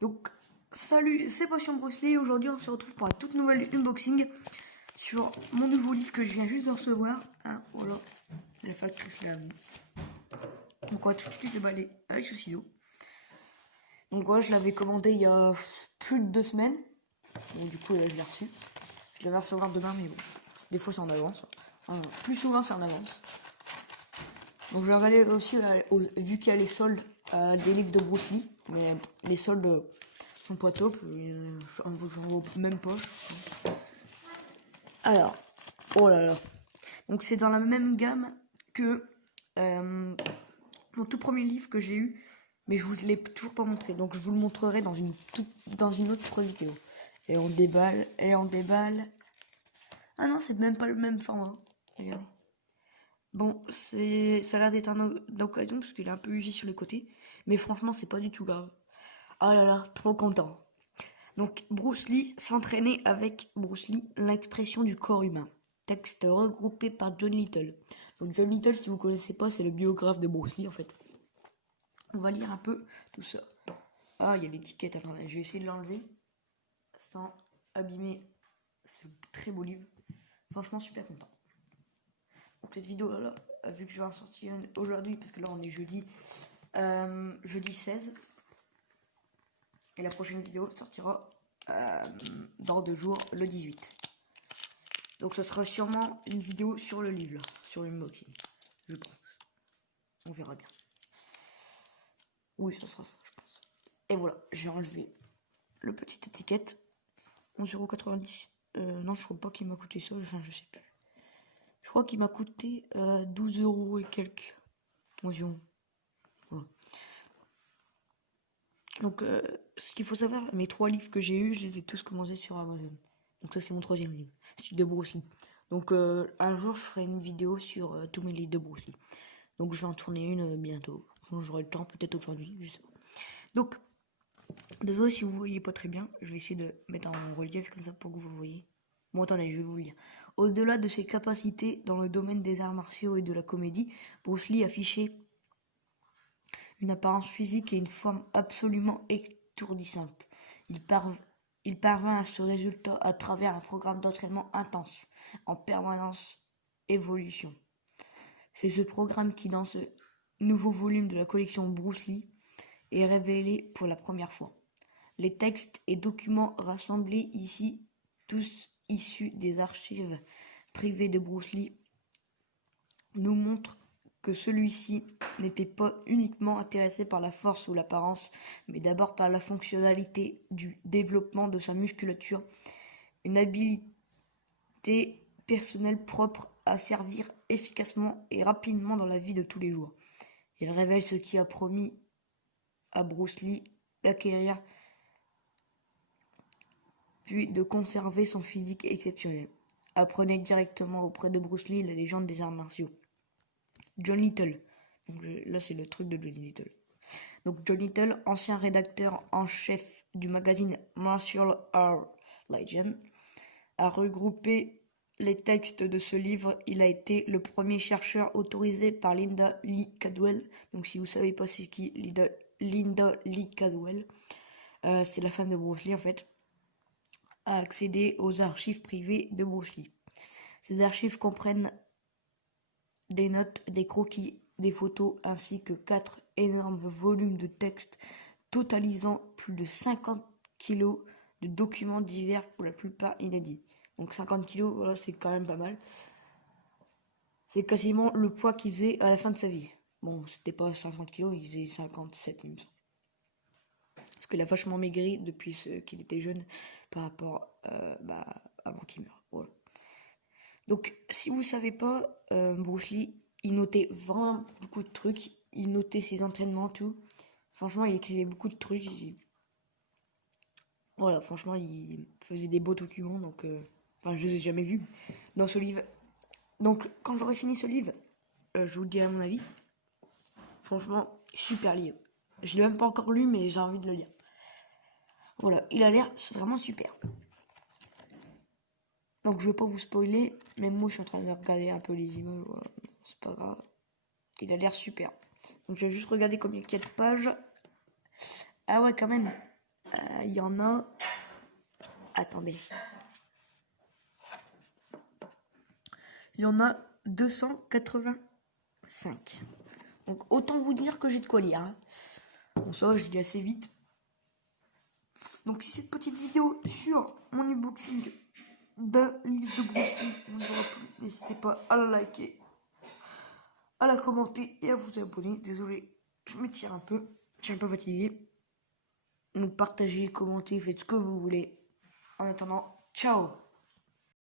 Donc, salut, c'est Passion Bruce Lee. Aujourd'hui, on se retrouve pour un toute nouvelle unboxing sur mon nouveau livre que je viens juste de recevoir. Hein, voilà, la factrice là. Donc, on va tout de suite déballer avec ce ciseau. Donc, voilà, je l'avais commandé il y a plus de 2 semaines. Donc, du coup, là, je l'ai reçu. Je l'avais recevoir demain, mais bon, des fois, c'est en avance. Enfin, plus souvent, c'est en avance. Donc, je vais regarder aussi, vu qu'il y a les soldes des livres de Bruce Lee, mais les soldes sont pas top, j'en vois même pas. Alors, oh là là. Donc, c'est dans la même gamme que mon tout premier livre que j'ai eu, mais je vous l'ai toujours pas montré. Donc, je vous le montrerai dans une autre vidéo. Et on déballe, et on déballe. Ah non, c'est même pas le même format. Regardez. Bon, ça a l'air d'être un d'occasion parce qu'il est un peu usé sur les côtés. Mais franchement, c'est pas du tout grave. Oh là là, trop content. Donc, Bruce Lee s'entraîner avec Bruce Lee, l'expression du corps humain. Texte regroupé par John Little. Donc, John Little, si vous connaissez pas, c'est le biographe de Bruce Lee en fait. On va lire un peu tout ça. Ah, il y a l'étiquette. Attendez, je vais essayer de l'enlever sans abîmer ce très beau livre. Franchement, super content. Donc, cette vidéo là, vu que je vais en sortir une aujourd'hui, parce que là on est jeudi, jeudi 16. Et la prochaine vidéo sortira dans 2 jours, le 18. Donc ce sera sûrement une vidéo sur le livre, là, sur l'unboxing, je pense. On verra bien. Oui, ce sera ça, je pense. Et voilà, j'ai enlevé le petit étiquette. 11,90 €. Non, je crois pas qu'il m'a coûté ça, enfin je sais plus. Je crois qu'il m'a coûté 12 € et quelques. Attention. Voilà. Donc, ce qu'il faut savoir, mes 3 livres que j'ai eus, je les ai tous commencés sur Amazon. Donc ça, c'est mon 3e livre, celui de Bruce Lee. Donc, un jour, je ferai une vidéo sur tous mes livres de Bruce Lee. Donc, je vais en tourner une bientôt. Quand j'aurai le temps, peut-être aujourd'hui, je sais pas. Donc, désolé si vous voyez pas très bien. Je vais essayer de mettre en relief comme ça pour que vous voyez. Bon, attendez, je vais vous le lire. Au-delà de ses capacités dans le domaine des arts martiaux et de la comédie, Bruce Lee affichait une apparence physique et une forme absolument étourdissante. Il parvint à ce résultat à travers un programme d'entraînement intense, en permanence évolution. C'est ce programme qui, dans ce nouveau volume de la collection Bruce Lee, est révélé pour la première fois. Les textes et documents rassemblés ici, tous issus des archives privées de Bruce Lee, nous montrent que celui-ci n'était pas uniquement intéressé par la force ou l'apparence, mais d'abord par la fonctionnalité du développement de sa musculature, une habileté personnelle propre à servir efficacement et rapidement dans la vie de tous les jours. Il révèle ce qui a promis à Bruce Lee d'acquérir puis de conserver son physique exceptionnel. Apprenez directement auprès de Bruce Lee la légende des arts martiaux. John Little. Donc là, c'est le truc de John Little. Donc John Little, ancien rédacteur en chef du magazine Martial Art Legend, a regroupé les textes de ce livre. Il a été le premier chercheur autorisé par Linda Lee Cadwell. Donc si vous savez pas c'est qui Linda Lee Cadwell, c'est la femme de Bruce Lee en fait, à accéder aux archives privées de Bruce Lee. Ces archives comprennent des notes, des croquis, des photos, ainsi que 4 énormes volumes de textes totalisant plus de 50 kilos de documents divers pour la plupart inédits. Donc 50 kilos, voilà, c'est quand même pas mal. C'est quasiment le poids qu'il faisait à la fin de sa vie. Bon, c'était pas 50 kilos, il faisait 57, il me semble. Parce qu'il a vachement maigri depuis qu'il était jeune par rapport avant qu'il meure. Voilà. Donc, si vous savez pas, Bruce Lee, il notait vraiment beaucoup de trucs. Il notait ses entraînements, tout. Franchement, il écrivait beaucoup de trucs. Voilà, franchement, il faisait des beaux documents. Donc, enfin, je les ai jamais vus dans ce livre. Donc, quand j'aurai fini ce livre, je vous le dirai à mon avis. Franchement, super livre. Je l'ai même pas encore lu, mais j'ai envie de le lire. Voilà, il a l'air, c'est vraiment super. Donc je vais pas vous spoiler, même moi je suis en train de regarder un peu les images, voilà. C'est pas grave. Il a l'air super. Donc je vais juste regarder combien il y a de pages. Ah ouais, quand même. Il y en a... Attendez. Il y en a 285. Donc autant vous dire que j'ai de quoi lire. Hein. Bon ça, je lis assez vite. Donc si cette petite vidéo sur mon unboxing d'un livre de Bruce Lee vous aura plu, n'hésitez pas à la liker, à la commenter et à vous abonner. Désolé, je m'étire un peu, je suis un peu fatigué. Donc partagez, commentez, faites ce que vous voulez. En attendant, ciao!